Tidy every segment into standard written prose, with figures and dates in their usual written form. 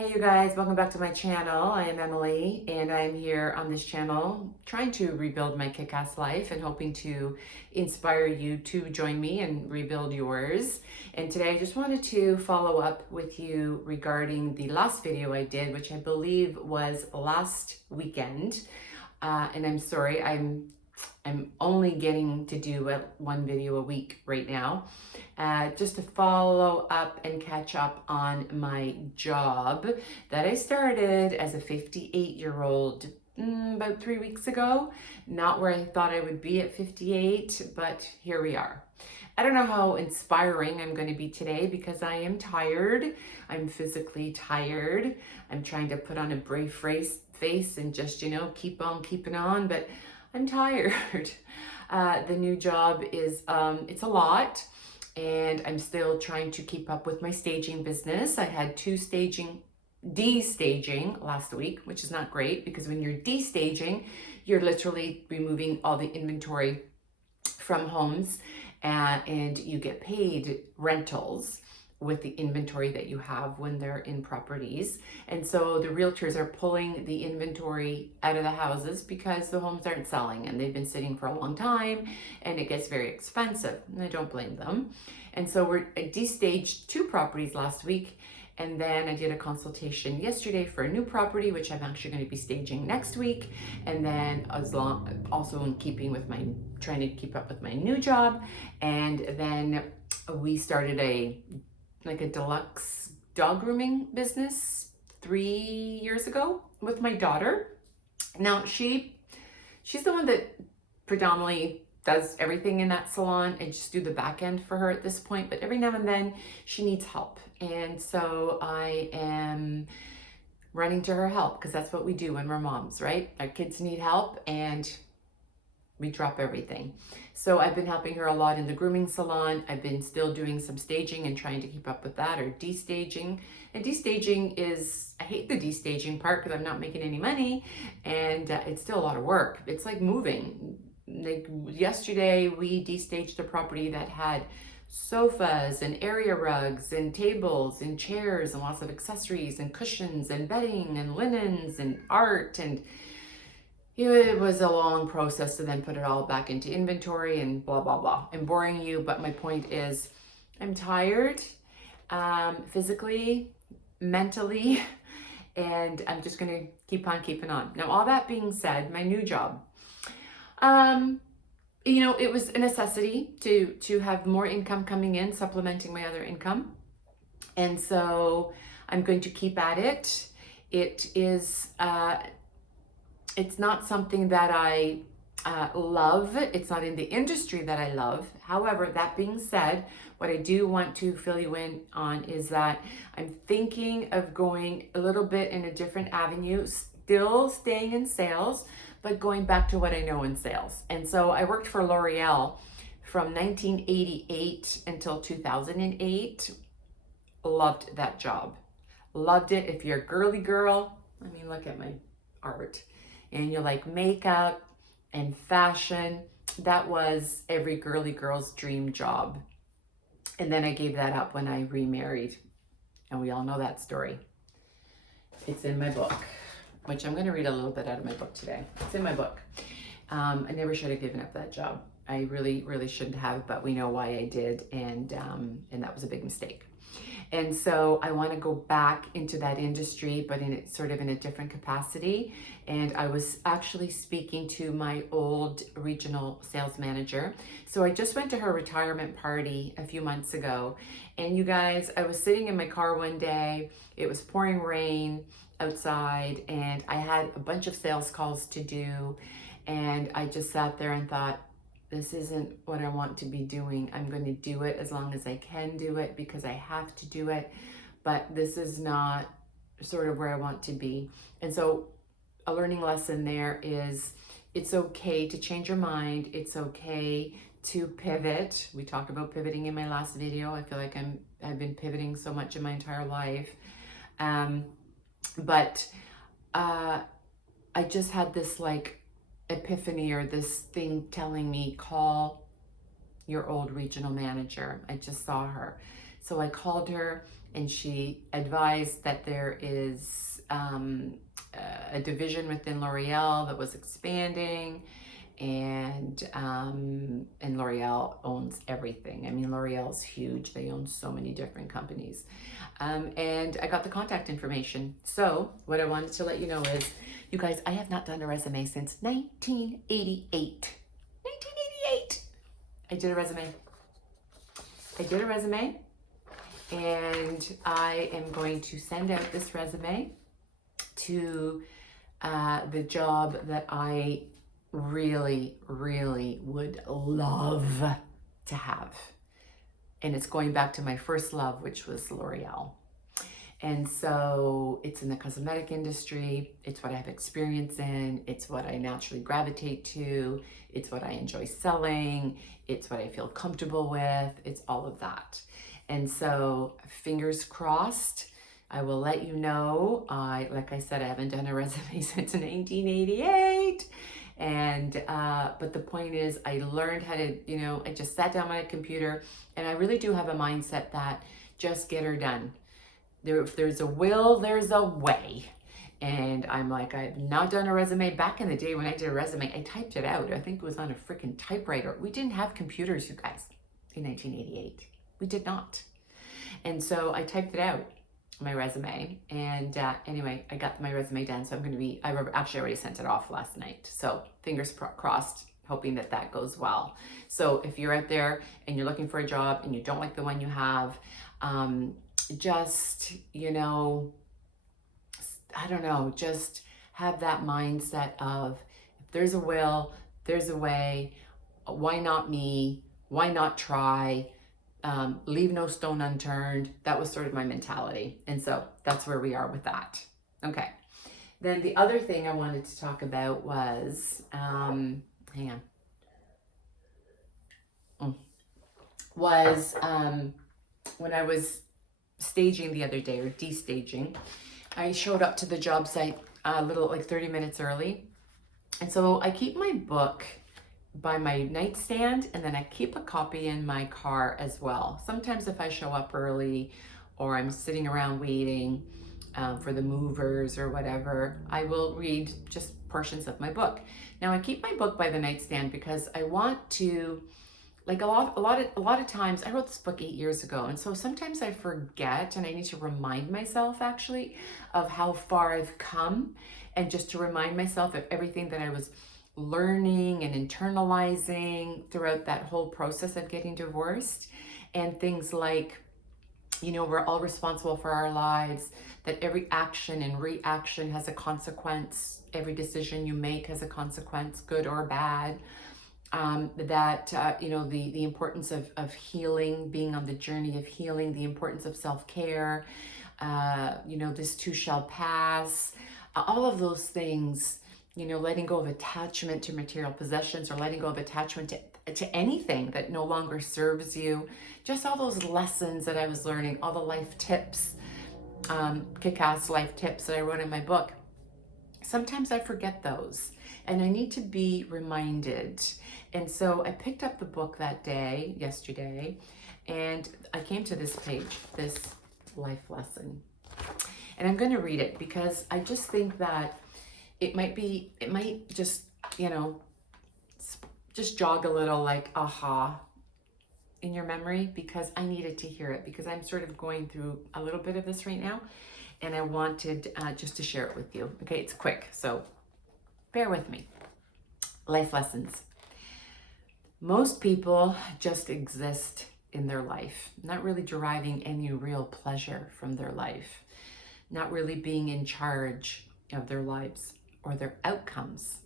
Hey you guys, welcome back to my channel. I am Emily and I am here on this channel trying to rebuild my kick-ass life and hoping to inspire you to join me and rebuild yours. And today I just wanted to follow up with you regarding the last video I did, which I believe was last weekend. And I'm sorry, I'm only getting to do one video a week right now, just to follow up and catch up on my job that I started as a 58-year-old about 3 weeks ago. Not where I thought I would be at 58, but here we are. I don't know how inspiring I'm going to be today because I am tired. I'm physically tired. I'm trying to put on a brave face and just, keep on keeping on, but I'm tired. The new job is, it's a lot, and I'm still trying to keep up with my staging business. I had destaging last week, which is not great because when you're destaging, you're literally removing all the inventory from homes, and you get paid rentals with the inventory that you have when they're in properties. And so the realtors are pulling the inventory out of the houses because the homes aren't selling and they've been sitting for a long time and it gets very expensive. And I don't blame them. And so I destaged 2 properties last week. And then I did a consultation yesterday for a new property, which I'm actually going to be staging next week. And then also in keeping with trying to keep up with my new job. And then we started a deluxe dog grooming business 3 years ago with my daughter. Now she's the one that predominantly does everything in that salon. I just do the back end for her at this point, but every now and then she needs help. And so I am running to her help because that's what we do when we're moms, right? Our kids need help and we drop everything. So I've been helping her a lot in the grooming salon. I've been still doing some staging and trying to keep up with that, or destaging. And destaging I hate the destaging part because I'm not making any money, and it's still a lot of work. It's like moving. Like yesterday, we destaged a property that had sofas and area rugs and tables and chairs and lots of accessories and cushions and bedding and linens and art, and it was a long process to then put it all back into inventory and blah, blah, blah. I'm boring you, but my point is I'm tired, physically, mentally, and I'm just going to keep on keeping on. Now, all that being said, my new job, it was a necessity to have more income coming in, supplementing my other income. And so I'm going to keep at it. It is, it's not something that I love. It's not in the industry that I love. However, that being said, what I do want to fill you in on is that I'm thinking of going a little bit in a different avenue, still staying in sales, but going back to what I know in sales. And so I worked for L'Oreal from 1988 until 2008. Loved that job. Loved it. If you're a girly girl, look at my art, and you like makeup and fashion, that was every girly girl's dream job. And then I gave that up when I remarried, and we all know that story. It's in my book, which I'm going to read a little bit out of my book today. It's in my book. I never should have given up that job. I really, really shouldn't have, but we know why I did, and that was a big mistake. And so I want to go back into that industry, but in a different capacity. And I was actually speaking to my old regional sales manager. So I just went to her retirement party a few months ago. And you guys, I was sitting in my car one day. It was pouring rain outside, and I had a bunch of sales calls to do. And I just sat there and thought, this isn't what I want to be doing. I'm going to do it as long as I can do it because I have to do it, but this is not sort of where I want to be. And so a learning lesson there is it's okay to change your mind. It's okay to pivot. We talked about pivoting in my last video. I feel like I've been pivoting so much in my entire life. But I just had this epiphany, or this thing telling me, call your old regional manager. I just saw her. So I called her. and she advised that there is a division within L'Oreal that was expanding, and L'Oreal owns everything. I mean, L'Oreal's huge. They own so many different companies. And I got the contact information. So what I wanted to let you know is, you guys, I have not done a resume since 1988. 1988. I did a resume. And I am going to send out this resume to the job that I really, really would love to have. And it's going back to my first love, which was L'Oreal. And so it's in the cosmetic industry. It's what I have experience in. It's what I naturally gravitate to. It's what I enjoy selling. It's what I feel comfortable with. It's all of that. And so fingers crossed, I will let you know. Like I said, I haven't done a resume since 1988. And, but the point is, I learned how to, I just sat down on a computer, and I really do have a mindset that just get her done. If there's a will, there's a way. And I'm like, I've not done a resume. Back in the day when I did a resume, I typed it out. I think it was on a freaking typewriter. We didn't have computers, you guys, in 1988. We did not. And so I typed it out, my resume. And anyway, I got my resume done. So I actually already sent it off last night. So fingers crossed, hoping that that goes well. So if you're out there and you're looking for a job and you don't like the one you have, just, I don't know, just have that mindset of, if there's a will, there's a way. Why not me? Why not try? Leave no stone unturned. That was sort of my mentality. And so that's where we are with that. Okay. Then the other thing I wanted to talk about was, hang on, when I was staging the other day, or destaging, I showed up to the job site a little, like 30 minutes early. And so I keep my book by my nightstand, and then I keep a copy in my car as well. Sometimes if I show up early, or I'm sitting around waiting for the movers or whatever, I will read just portions of my book. Now I keep my book by the nightstand because I want to, like a lot of times, I wrote this book 8 years ago, and so sometimes I forget, and I need to remind myself actually of how far I've come, and just to remind myself of everything that I was learning and internalizing throughout that whole process of getting divorced. And things like, we're all responsible for our lives, that every action and reaction has a consequence. Every decision you make has a consequence, good or bad. The importance of healing, being on the journey of healing, the importance of self-care, this too shall pass, all of those things, letting go of attachment to material possessions, or letting go of attachment to anything that no longer serves you. Just all those lessons that I was learning, all the life tips, kick-ass life tips that I wrote in my book. Sometimes I forget those, and I need to be reminded. And so I picked up the book yesterday, and I came to this page, this life lesson. And I'm going to read it because I just think that it might just, just jog a little like aha in your memory, because I needed to hear it, because I'm sort of going through a little bit of this right now, and I wanted just to share it with you. Okay, it's quick, so bear with me. Life lessons. Most people just exist in their life, not really deriving any real pleasure from their life, not really being in charge of their lives or their outcomes.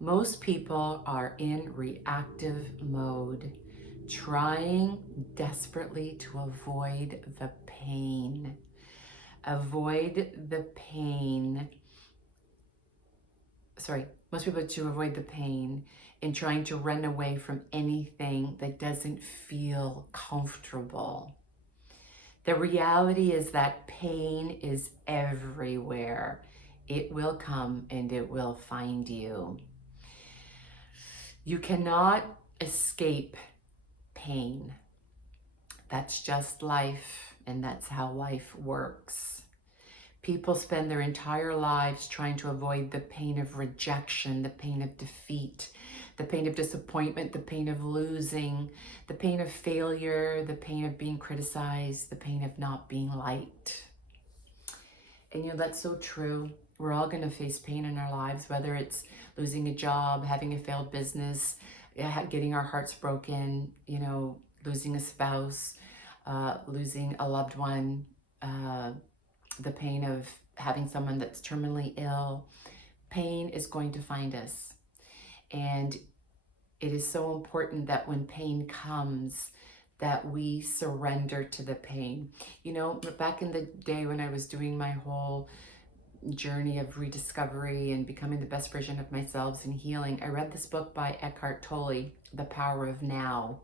Most people are in reactive mode, trying desperately to avoid the pain. Most people to avoid the pain and trying to run away from anything that doesn't feel comfortable. The reality is that pain is everywhere. It will come and it will find you. You cannot escape pain. That's just life. and that's how life works. People spend their entire lives trying to avoid the pain of rejection, the pain of defeat, the pain of disappointment, the pain of losing, the pain of failure, the pain of being criticized, the pain of not being liked. And that's so true. We're all going to face pain in our lives, whether it's losing a job, having a failed business, getting our hearts broken, losing a spouse, losing a loved one, the pain of having someone that's terminally ill. Pain is going to find us. And it is so important that when pain comes, that we surrender to the pain. Back in the day when I was doing my whole journey of rediscovery and becoming the best version of myself and healing, I read this book by Eckhart Tolle, The Power of Now,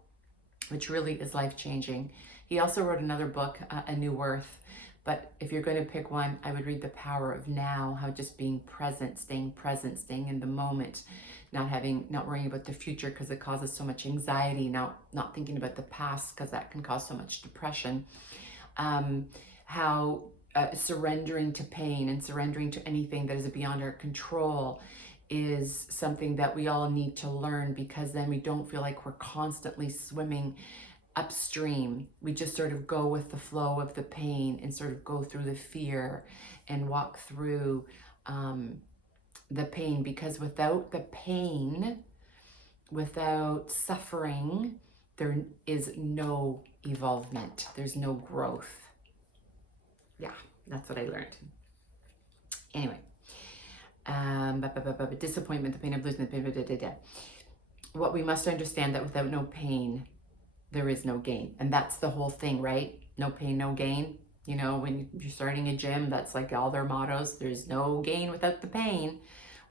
which really is life-changing. He also wrote another book, A New Worth. But if you're going to pick one, I would read The Power of Now, how just being present, staying in the moment, not worrying about the future because it causes so much anxiety, not thinking about the past because that can cause so much depression. How surrendering to pain and surrendering to anything that is beyond our control is something that we all need to learn, because then we don't feel like we're constantly swimming upstream. We just sort of go with the flow of the pain and sort of go through the fear and walk through the pain, because without the pain, without suffering, there is no evolvement. There's no growth. Yeah, that's what I learned. Anyway, disappointment, the pain of losing, the pain, what we must understand that without no pain, there is no gain. And that's the whole thing, right? No pain, no gain. When you're starting a gym, that's like all their mottos. There's no gain without the pain.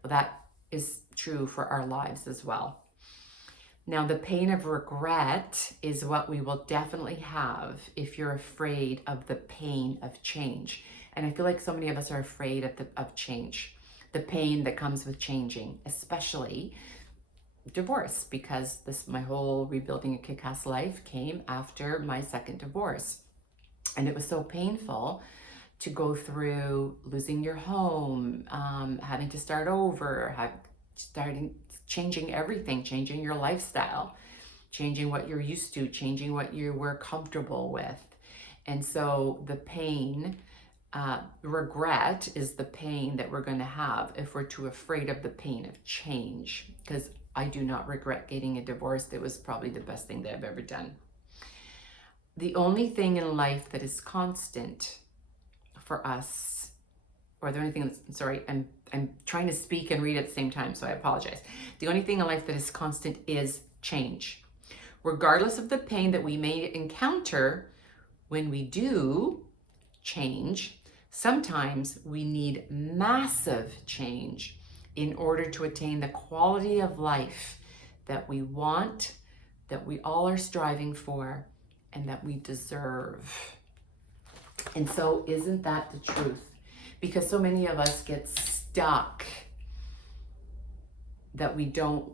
Well, that is true for our lives as well. Now, the pain of regret is what we will definitely have if you're afraid of the pain of change. And I feel like so many of us are afraid of change, the pain that comes with changing, especially divorce, because my whole rebuilding a kick-ass life came after my second divorce. And it was so painful to go through losing your home, having to start over, changing everything, changing your lifestyle, changing what you're used to, changing what you were comfortable with. And so the pain, regret is the pain that we're going to have if we're too afraid of the pain of change, because I do not regret getting a divorce. It was probably the best thing that I've ever done. The only thing in life that is constant for us, or the only thing that's, sorry, I'm trying to speak and read at the same time, so I apologize. The only thing in life that is constant is change. Regardless of the pain that we may encounter when we do change, sometimes we need massive change in order to attain the quality of life that we want, that we all are striving for, and that we deserve. And so isn't that the truth? Because so many of us get stuck that we don't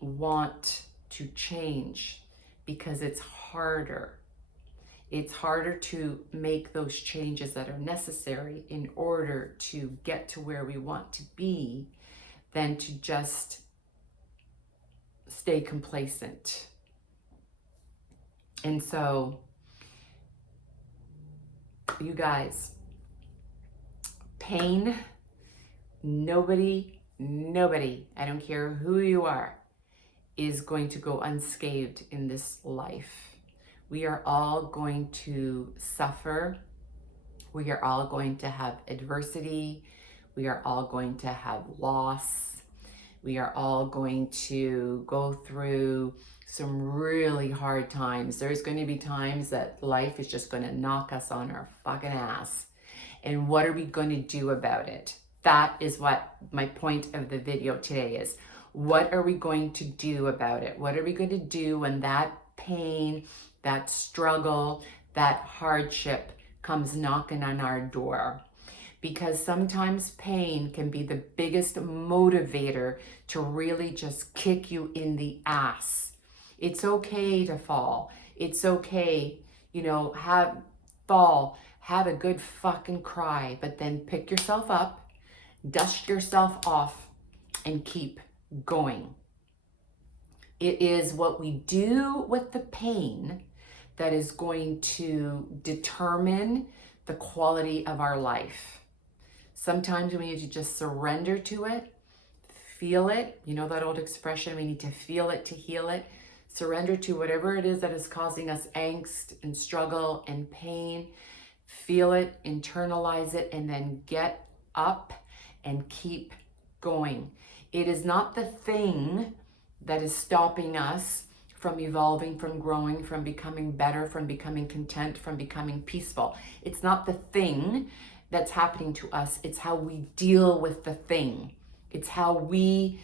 want to change because it's harder. It's harder to make those changes that are necessary in order to get to where we want to be than to just stay complacent. And so, you guys, pain, nobody, I don't care who you are, is going to go unscathed in this life. We are all going to suffer. We are all going to have adversity. We are all going to have loss. We are all going to go through some really hard times. There's going to be times that life is just going to knock us on our fucking ass. And what are we going to do about it? That is what my point of the video today is. What are we going to do about it? What are we going to do when that pain, that struggle, that hardship comes knocking on our door? Because sometimes pain can be the biggest motivator to really just kick you in the ass. It's okay to fall. It's okay, fall, have a good fucking cry, but then pick yourself up, dust yourself off, and keep going. It is what we do with the pain that is going to determine the quality of our life. Sometimes we need to just surrender to it, feel it. You know that old expression, we need to feel it to heal it. Surrender to whatever it is that is causing us angst and struggle and pain. Feel it, internalize it, and then get up and keep going. It is not the thing that is stopping us from evolving, from growing, from becoming better, from becoming content, from becoming peaceful. It's not the thing that's happening to us. It's how we deal with the thing. It's how we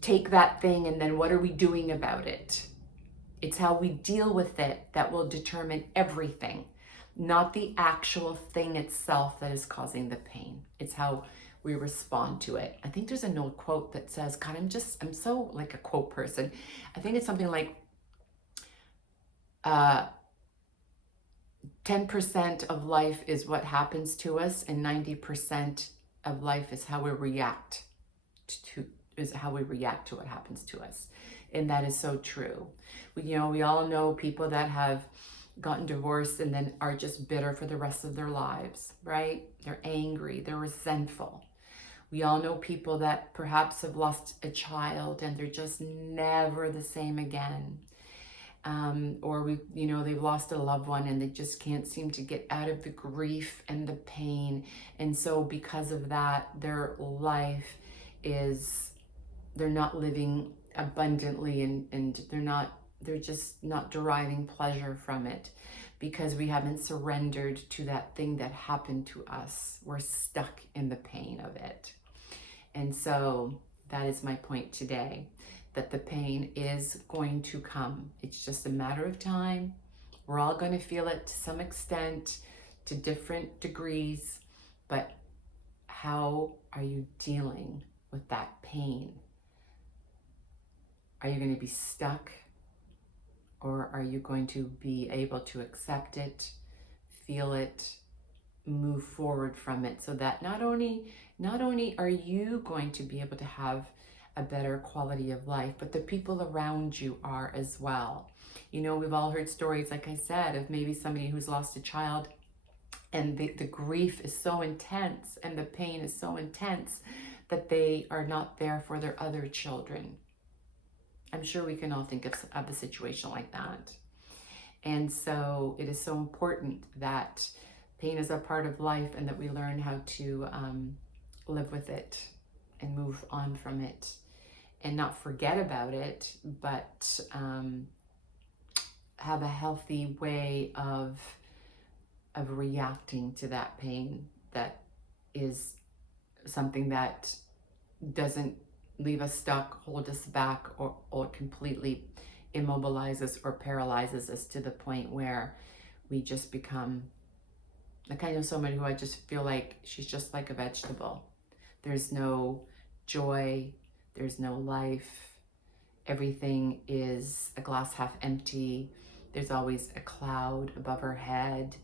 take that thing and then what are we doing about it? It's how we deal with it that will determine everything, not the actual thing itself that is causing the pain. It's how we respond to it. I think there's an old quote that says, God, I'm so like a quote person. I think it's something like 10% of life is what happens to us, and 90% of life is how we react to what happens to us. And that is so true. We all know people that have gotten divorced and then are just bitter for the rest of their lives, right? They're angry, they're resentful. We all know people that perhaps have lost a child and they're just never the same again. Or they've lost a loved one and they just can't seem to get out of the grief and the pain. And so because of that, their life they're not living abundantly and they're just not deriving pleasure from it because we haven't surrendered to that thing that happened to us. We're stuck in the pain of it. And so that is my point today, that the pain is going to come. It's just a matter of time. We're all going to feel it to some extent, to different degrees, but how are you dealing with that pain? Are you going to be stuck, or are you going to be able to accept it, feel it, move forward from it, so that not only are you going to be able to have a better quality of life, but the people around you are as well. We've all heard stories, like I said, of maybe somebody who's lost a child and the grief is so intense and the pain is so intense that they are not there for their other children. I'm sure we can all think of a situation like that. And so it is so important that pain is a part of life and that we learn how to live with it and move on from it and not forget about it, but have a healthy way of reacting to that pain that is something that doesn't leave us stuck, hold us back, or completely immobilizes or paralyzes us to the point where we just become, like, I know somebody who I just feel like she's just like a vegetable. There's no joy, there's no life. Everything is a glass half empty. There's always a cloud above her head.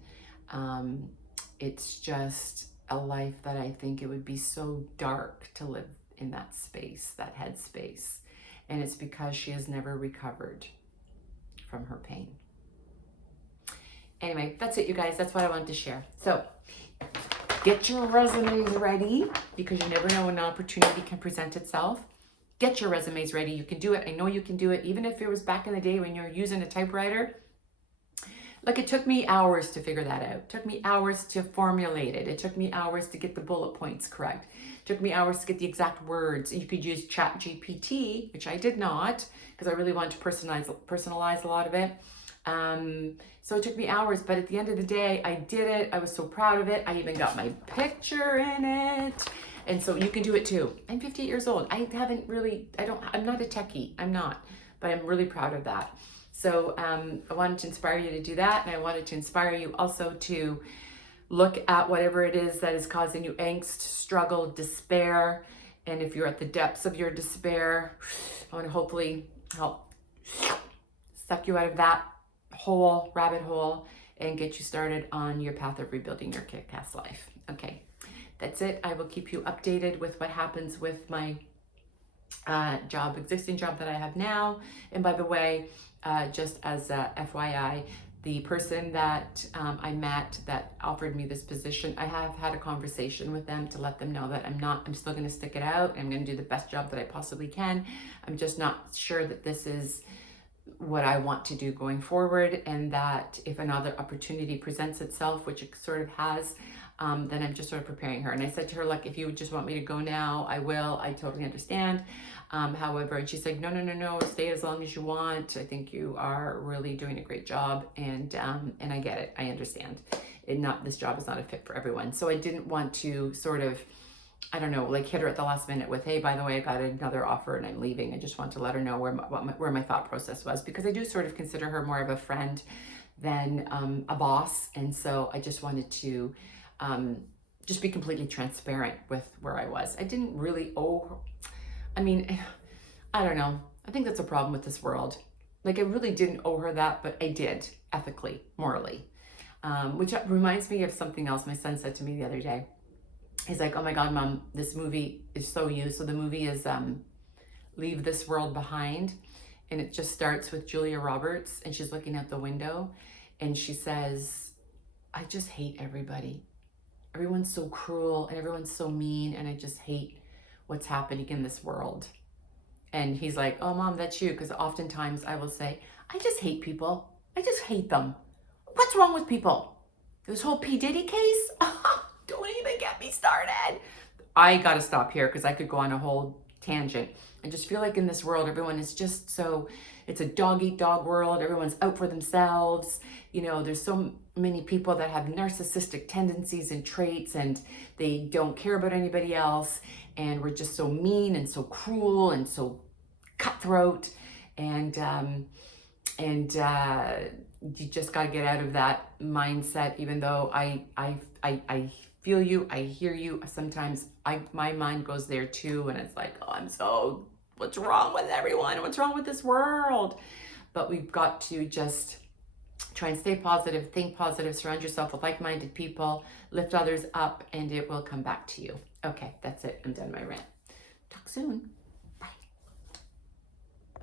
It's just a life that I think it would be so dark to live in that space, that headspace. And it's because she has never recovered from her pain. Anyway, that's it, you guys. That's what I wanted to share. So get your resumes ready, because you never know when an opportunity can present itself. Get your resumes ready. You can do it. I know you can do it. Even if it was back in the day when you're using a typewriter. Like, it took me hours to figure that out. It took me hours to formulate it. It took me hours to get the bullet points correct. It took me hours to get the exact words. You could use ChatGPT, which I did not, because I really wanted to personalize a lot of it. So it took me hours, but at the end of the day, I did it. I was so proud of it. I even got my picture in it. And so you can do it too. I'm 58 years old. I'm not a techie. I'm not, but I'm really proud of that. So I wanted to inspire you to do that. And I wanted to inspire you also to look at whatever it is that is causing you angst, struggle, despair. And if you're at the depths of your despair, I want to hopefully help suck you out of that rabbit hole, and get you started on your path of rebuilding your kick-ass life. Okay, that's it. I will keep you updated with what happens with my existing job that I have now. And by the way, just as a FYI, the person that I met that offered me this position, I have had a conversation with them to let them know that I'm still going to stick it out. I'm going to do the best job that I possibly can. I'm just not sure that this is what I want to do going forward, and that if another opportunity presents itself, which it sort of has, then I'm just sort of preparing her. And I said to her, like, if you would just want me to go now, I will. I totally understand. However, and she's like, no, stay as long as you want. I think you are really doing a great job, and I get it. I understand. This job is not a fit for everyone. So I didn't want to sort of, I don't know, like hit her at the last minute with, hey, by the way, I got another offer and I'm leaving. I just want to let her know where my thought process was, because I do sort of consider her more of a friend than a boss. And so I just wanted to just be completely transparent with where I was. I didn't really owe, I mean, I don't know. I think that's a problem with this world. Like, I really didn't owe her that, but I did, ethically, morally. Which reminds me of something else my son said to me the other day. He's like, oh my God, Mom, this movie is so you. So the movie is Leave This World Behind. And it just starts with Julia Roberts, and she's looking out the window and she says, I just hate everybody. Everyone's so cruel and everyone's so mean, and I just hate what's happening in this world. And he's like, oh, Mom, that's you. Because oftentimes I will say, I just hate people. I just hate them. What's wrong with people? This whole P. Diddy case? Don't even get me started. I got to stop here because I could go on a whole tangent. I just feel like in this world, everyone is just so, it's a dog-eat-dog world. Everyone's out for themselves. You know, there's so many people that have narcissistic tendencies and traits, and they don't care about anybody else. And we're just so mean and so cruel and so cutthroat. And you just got to get out of that mindset, even though I feel you, I hear you. Sometimes my mind goes there too, and it's like, oh, what's wrong with everyone? What's wrong with this world? But we've got to just try and stay positive, think positive, surround yourself with like-minded people, lift others up, and it will come back to you. Okay, that's it. I'm done my rant. Talk soon.